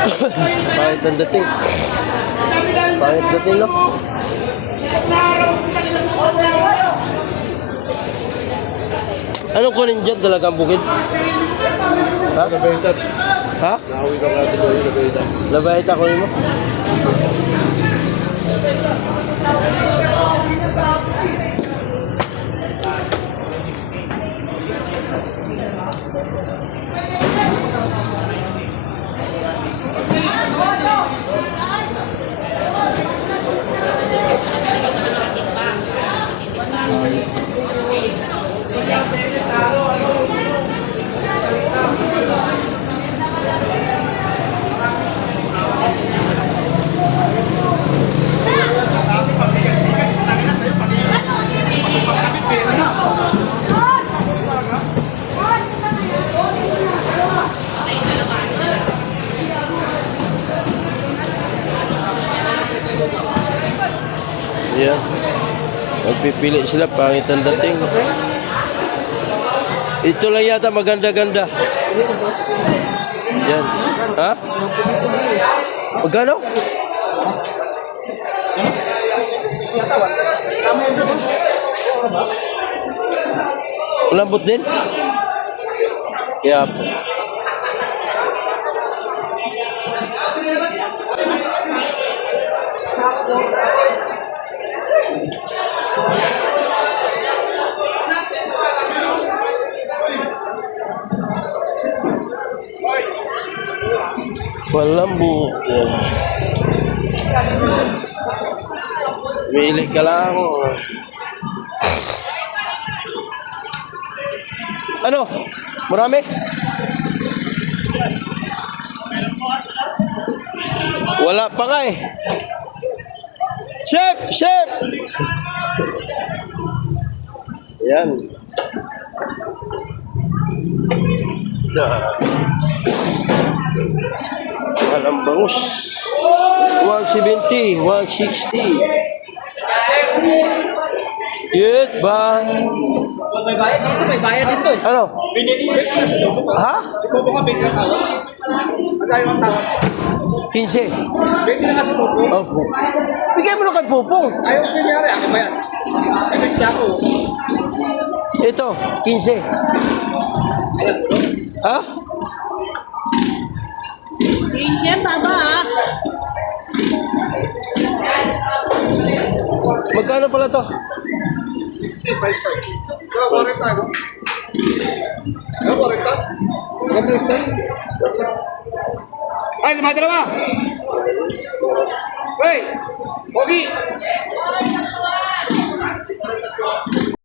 Pangit ang dating. Pangit dating, no? Anong kunin dyan? Dalagang bukid? Ha? Labahita. Ha? Nahawi ka natin doon yung labahita. Labahita kunin mo? Yan. Magpipili sila, pangit ang dating. Ito lang yata maganda-ganda. Yan. Ha? Magkano? Malambot din? Kaya po. Malambot. Pili ka lang. Ano? Marami? Wala pa nga eh. Chef! Chef! Yan. Walang bangus. 170, 160. Cute ba? May bayad dito, may bayad dito. Ano? Binili. Ha? Si Popo ka, bigla ka. Magkayo ang tawad. 15. Bigla na nga si Popo. Opo. Bigay mo na kay Pupong. Ayaw ko nangyari, akin ba yan? Ay, may siya ako. Ito, 15. Ha? Yan, baba ah. Magkano pala to? 65. Ikaw, korek tayo. Ikaw, korek tayo. Maganda yung stand. Ay, lumadala ba? Hey! Pogi!